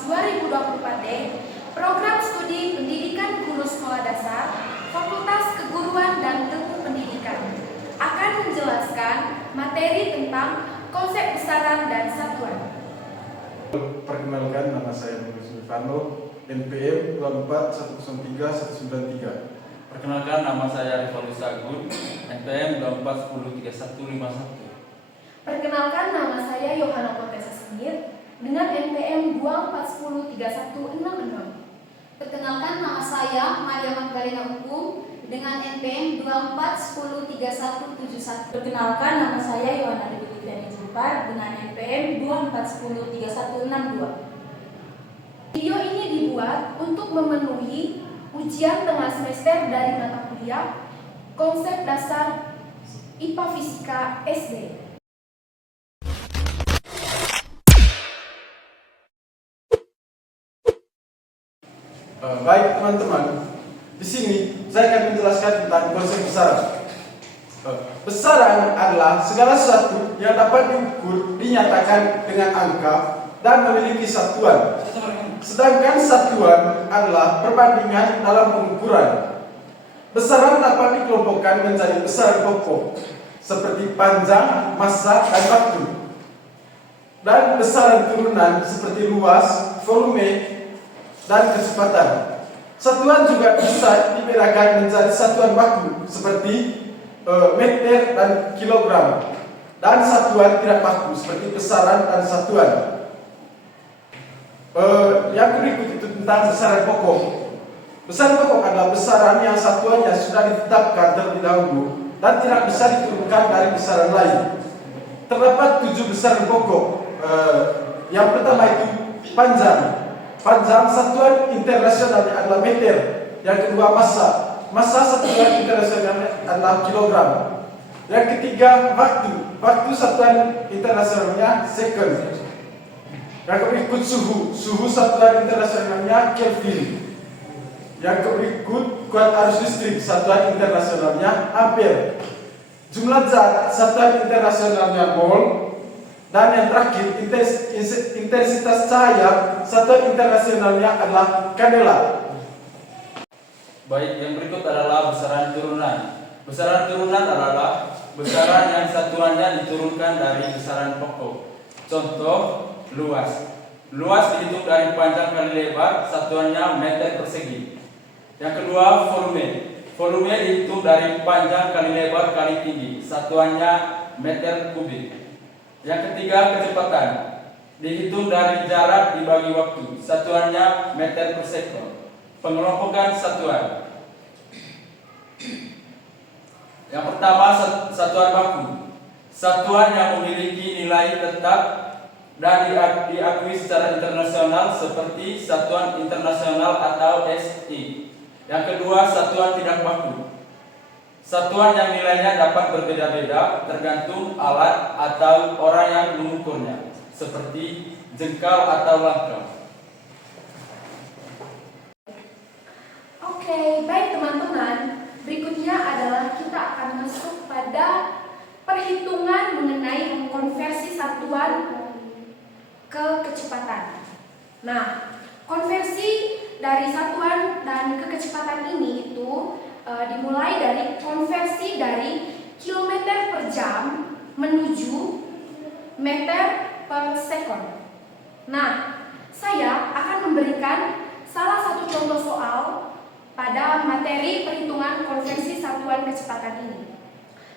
kelas 2024D, Program Studi Pendidikan Guru Sekolah Dasar, Fakultas Keguruan dan Ilmu Pendidikan, akan menjelaskan materi tentang konsep besaran dan satuan. Perkenalkan, nama saya Muhammad Sulfano, NPM 24103-193. Perkenalkan, nama saya Rivalus Agun, NPM 24103151. Perkenalkan, nama saya Yohana Kontesa Semir dengan NPM 24103166. Perkenalkan, nama saya Maria Magdalena Hukum dengan NPM 24103171. Perkenalkan, nama saya Yohana Dewi Jupar dengan NPM 24103162. Video ini dibuat untuk memenuhi ujian tengah semester dari mata kuliah Konsep Dasar IPA Fisika SD. Baik teman-teman, di sini saya akan menjelaskan tentang konsep besaran. Besaran adalah segala sesuatu yang dapat diukur, dinyatakan dengan angka dan memiliki satuan. Sedangkan satuan adalah perbandingan dalam pengukuran. Besaran dapat dikelompokkan menjadi besaran pokok seperti panjang, massa, dan waktu. Dan besaran turunan seperti luas, volume, dan kecepatan. Satuan juga bisa dibedakan menjadi satuan baku seperti meter dan kilogram, dan satuan tidak baku seperti besaran dan satuan. Yang berikut itu tentang besaran pokok. Besaran pokok adalah besaran yang satuannya sudah ditetapkan terlebih dahulu dan tidak bisa diturunkan dari besaran lain. Terdapat 7 besaran pokok. Yang pertama itu panjang. Panjang satuan internasionalnya adalah meter. Yang kedua massa. Massa satuan internasionalnya adalah kilogram. Yang ketiga waktu. Waktu satuan internasionalnya second. Yang berikut suhu. Suhu satuan internasionalnya Kelvin. Yang berikut kuat arus listrik. Satuan internasionalnya ampere. Jumlah zat satuan internasionalnya mol. Dan yang terakhir, intensitas cahaya satuan internasionalnya adalah candela. Baik, yang berikut adalah besaran turunan. Besaran turunan adalah besaran yang satuannya diturunkan dari besaran pokok. Contoh, luas. Luas dihitung dari panjang kali lebar, satuannya meter persegi. Yang kedua, volume. Volume dihitung dari panjang kali lebar kali tinggi, satuannya meter kubik. Yang ketiga, kecepatan. Dihitung dari jarak dibagi waktu, satuannya meter per sekon. Pengelompokan satuan. Yang pertama, satuan baku. Satuan yang memiliki nilai tetap dan diakui secara internasional seperti Satuan Internasional atau SI. Yang kedua, satuan tidak baku. Satuan yang nilainya dapat berbeda-beda tergantung alat atau orang yang mengukurnya, seperti jengkal atau langkah. Oke, baik teman-teman. Berikutnya adalah kita akan masuk pada perhitungan mengenai mengkonversi satuan ke kecepatan. Nah, konversi dari satuan dan ke kecepatan ini itu dimulai dari konversi dari kilometer per jam menuju meter per sekon. Nah, saya akan memberikan salah satu contoh soal pada materi perhitungan konversi satuan kecepatan ini.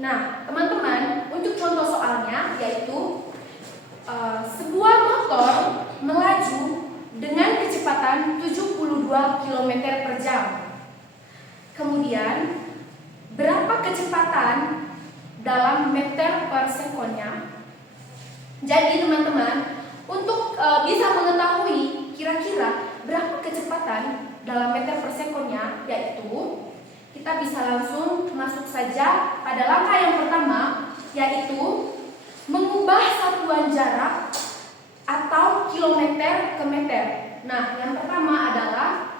Nah, teman-teman, untuk contoh soalnya yaitu sebuah motor melaju dengan kecepatan 72 km per jam. Kemudian, berapa kecepatan dalam meter per sekonnya? Jadi teman-teman, untuk bisa mengetahui kira-kira berapa kecepatan dalam meter per sekonnya, yaitu kita bisa langsung masuk saja pada langkah yang pertama, yaitu mengubah satuan jarak atau kilometer ke meter. Nah, yang pertama adalah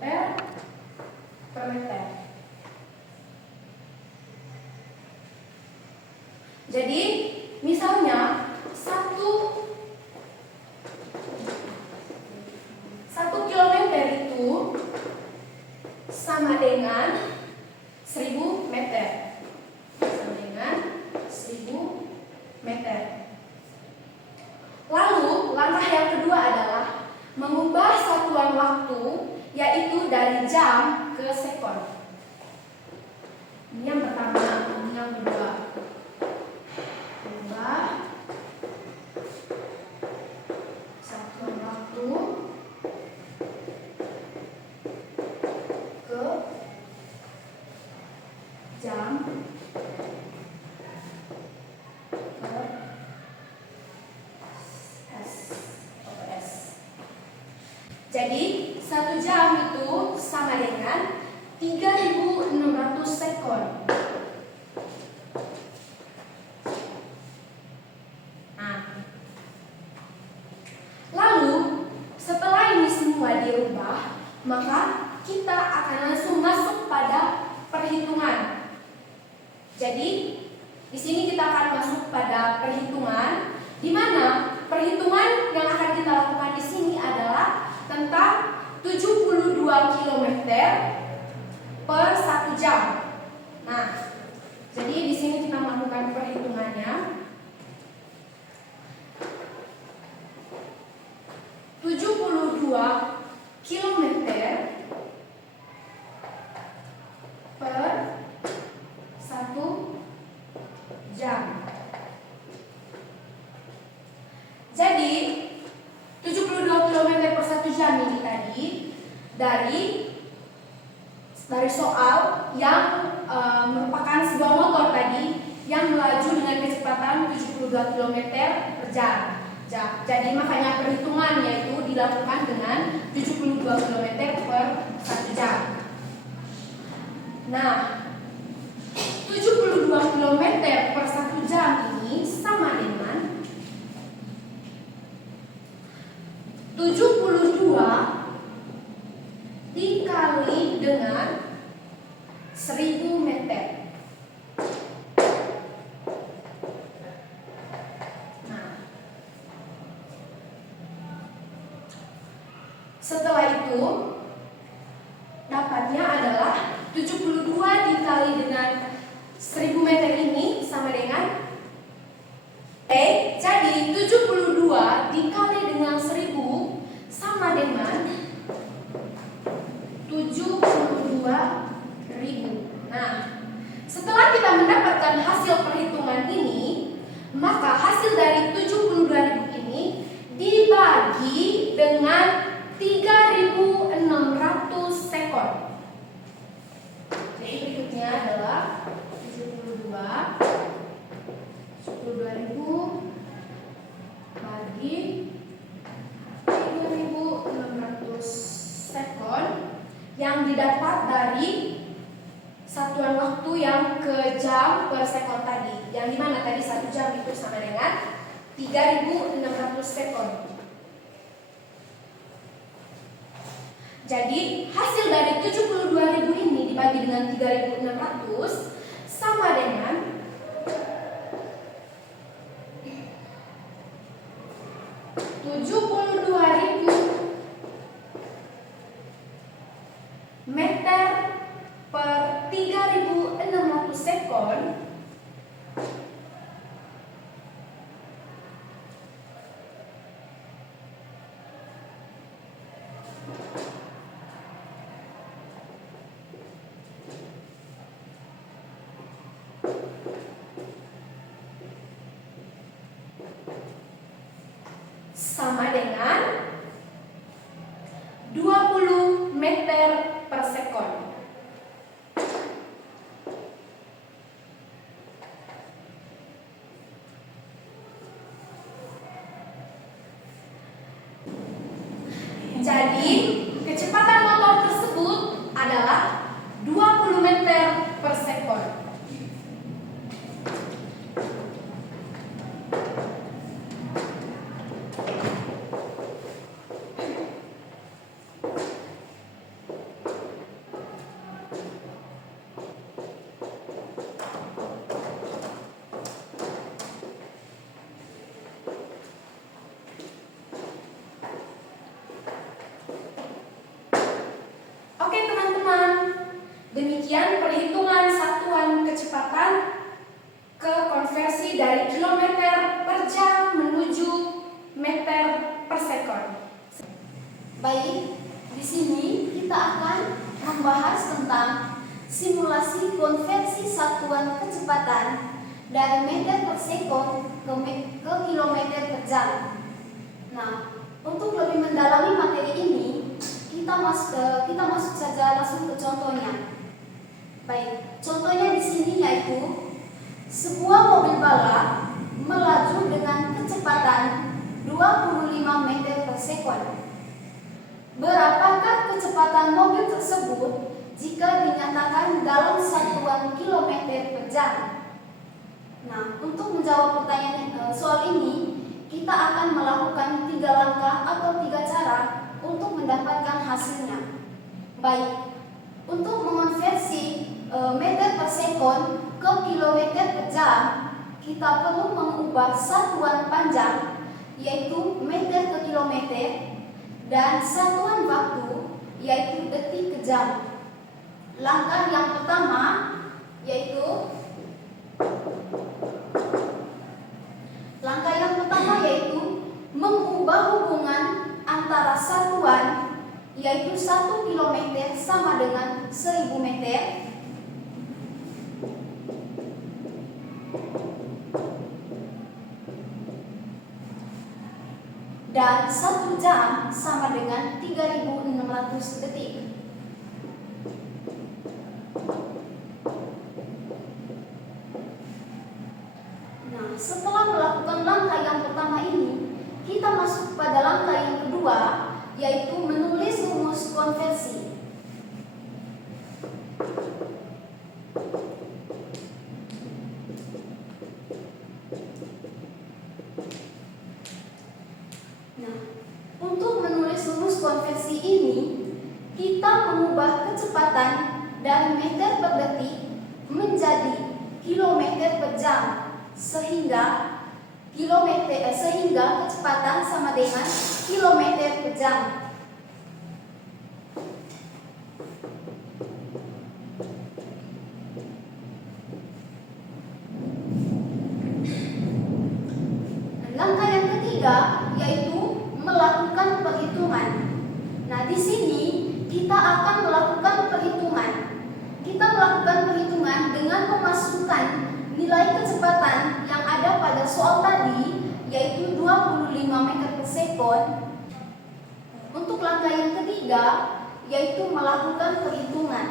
per meter. Jadi misalnya 1 kilometer itu sama dengan 1000 meter. Sama dengan 1000 meter. Lalu langkah yang kedua adalah mengubah satuan waktu, yaitu dari jam ke sekon. Ini yang pertama, ini yang kedua. Ubah satuan waktu ke jam per S. Jadi 1 jam itu sama dengan 3.600 sekon. Nah, lalu setelah ini semua dirubah, maka kita akan langsung masuk pada perhitungan. Jadi di sini kita akan masuk pada perhitungan, di mana perhitungan yang akan kita lakukan di sini adalah tentang 72 km per 1 jam. Nah, jadi di sini kita melakukan perhitungannya. 72 km per 1 jam. Jadi 72 km per 1 jam ini tadi dari soal yang merupakan sebuah motor tadi yang melaju dengan kecepatan 72 km per jam. Jadi makanya perhitungannya itu dilakukan dengan 72 km per 1 jam. Nah, 72 km per 1 jam ini sama dengan 72 dikali dengan 1000 meter. Nah, setelah itu dapatnya adalah 72 dikali dengan 1000 meter ini sama dengan jadi 72 dikali dengan 1000 sama dengan 72.000. Nah, setelah kita mendapatkan hasil perhitungan ini, maka hasil dari 72.000 ini dibagi dengan 3.600 sekon. Jadi berikutnya adalah 72.000 bagi 3.600 sekon yang didapat dari satuan waktu yang ke jam per sekon tadi. Yang dimana tadi 1 jam itu sama dengan 3.600 sekon. Jadi hasil dari 72.000 ini dibagi dengan 3.600 sama dengan 72.000 meter per 3.600 sekon sama dengan 20 meter per sekon. Jadi kecepatan motor tersebut adalah 20 meter per sekon. Demikian perhitungan satuan kecepatan ke konversi dari kilometer per jam menuju meter per sekon. Baik, di sini kita akan membahas tentang simulasi konversi satuan kecepatan dari meter per sekon ke kilometer per jam. Nah, untuk lebih mendalami materi ini, kita masuk saja langsung ke contohnya. Baik, contohnya di sini yaitu sebuah mobil balap melaju dengan kecepatan 25 meter per sekon. Berapakah kecepatan mobil tersebut jika dinyatakan dalam satuan kilometer per jam? Nah, untuk menjawab pertanyaan soal ini, kita akan melakukan 3 langkah atau 3 cara untuk mendapatkan hasilnya. Baik, untuk mengonversi meter per sekon ke kilometer per jam, kita perlu mengubah satuan panjang yaitu meter ke kilometer dan satuan waktu yaitu detik ke jam. Langkah yang pertama yaitu mengubah hubungan antara satuan yaitu 1 km sama dengan 1000 meter dan 1 jam sama dengan 3600 detik. Nah, setelah melakukan langkah yang pertama ini, kita masuk pada langkah yang kedua, yaitu menulis rumus konversi. Nah, untuk menulis rumus konversi ini, kita mengubah kecepatan dari meter per detik menjadi kilometer per jam, sehingga kecepatan sama dengan kilometer per jam. Langkah yang ketiga yaitu melakukan perhitungan. Nah, di sini kita akan melakukan perhitungan. Kita melakukan perhitungan dengan memasukkan nilai kecepatan yang ada pada soal tadi yaitu 25 meter per sekon. Untuk langkah yang ketiga yaitu melakukan perhitungan.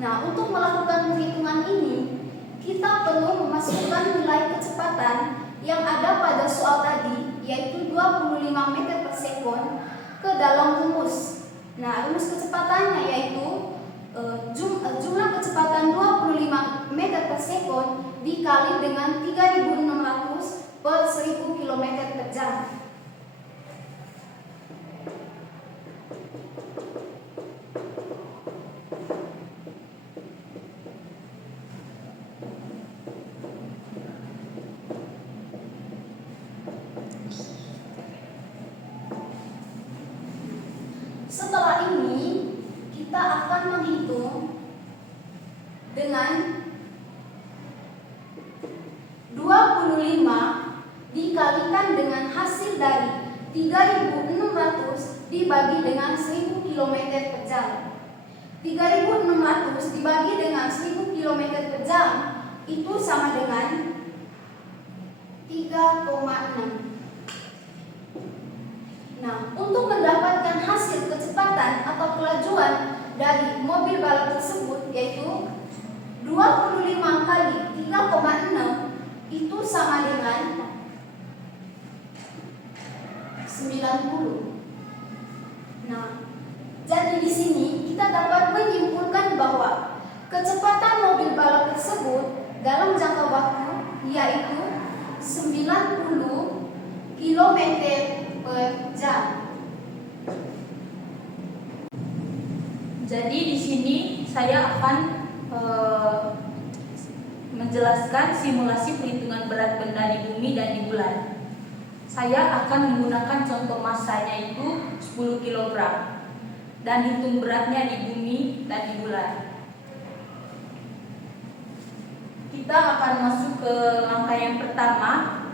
Nah, untuk melakukan perhitungan ini kita perlu memasukkan nilai kecepatan yang ada pada soal tadi yaitu 25 meter per sekon ke dalam rumus. Nah, rumus kecepatannya yaitu jumlah kecepatan 25 meter per sekon dikali dengan 3600 per 1000 km per jam. Setelah ini kita akan menghitung dengan 25 dikalikan dengan hasil dari 3600 dibagi dengan 1000 km per jam. 3600 dibagi dengan 1000 km per jam itu sama dengan 3,6. Nah, untuk mendapatkan hasil kecepatan atau kelajuan dari mobil balap tersebut yaitu 25 kali 3,6 itu sama dengan 90. Nah, jadi di sini kita dapat menyimpulkan bahwa kecepatan mobil balap tersebut dalam jangka waktu yaitu 90 km per jam. Jadi di sini saya akan menjelaskan simulasi perhitungan berat benda di bumi dan di bulan. Saya akan menggunakan contoh massanya itu 10 kg dan hitung beratnya di bumi dan di bulan. kita akan masuk ke langkah yang pertama.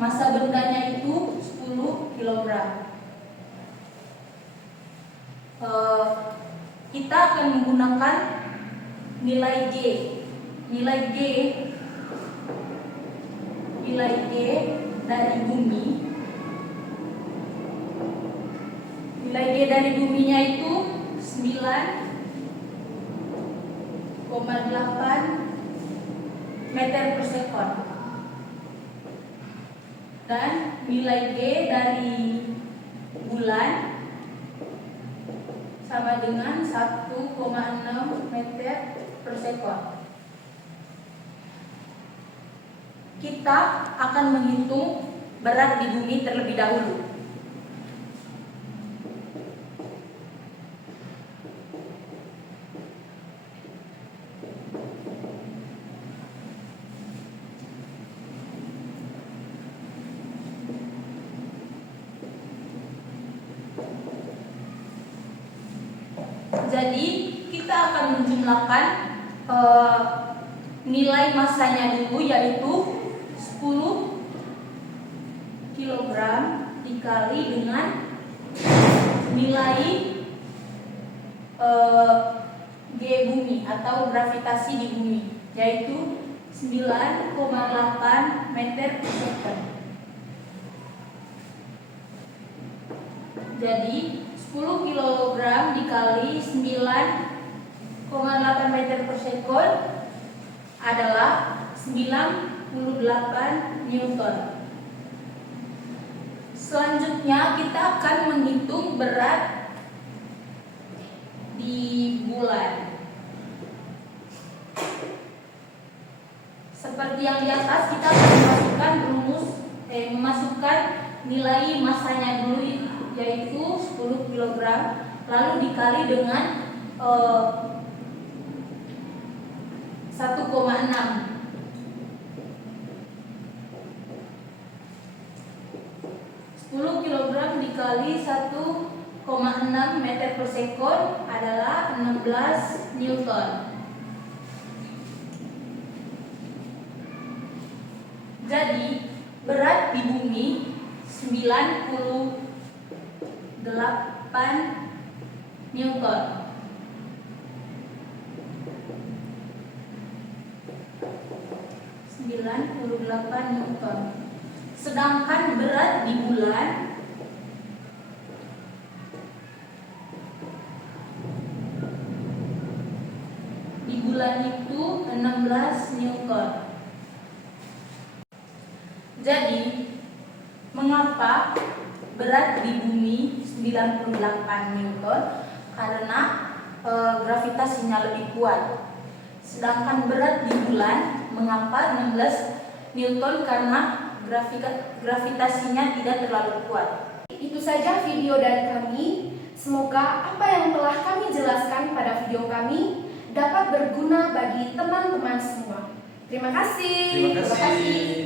Massa bendanya itu 10 kg. Kita akan menggunakan nilai G. Nilai G dari bumi. Nilai G dari buminya itu 9,8 meter per sekon. Dan nilai G dari bulan sama dengan 1,6 meter per sekon. Kita akan menghitung berat di bumi terlebih dahulu. Jadi kita akan menjumlahkan nilai massanya dulu, yaitu 10 kg dikali dengan nilai G bumi atau gravitasi di bumi, yaitu 9,8 meter per second. Jadi 10 kg dikali 9,8 meter per second adalah 98 Newton. Selanjutnya kita akan menghitung berat di bulan. Seperti yang di atas, kita akan memasukkan nilai massanya dulu, yaitu 10 kg, lalu dikali dengan 1,6. 10 kg dikali 1,6 meter per sekon adalah 16 Newton. Jadi berat di bumi 98 Newton. Sedangkan berat di bulan itu 16 Newton. Jadi mengapa berat di bumi 98 Newton? Karena gravitasinya lebih kuat. Sedangkan berat di bulan mengapa 16 Newton? Karena gravitasinya tidak terlalu kuat. Itu saja video dari kami. Semoga apa yang telah kami jelaskan pada video kami dapat berguna bagi teman-teman semua. Terima kasih. Terima kasih.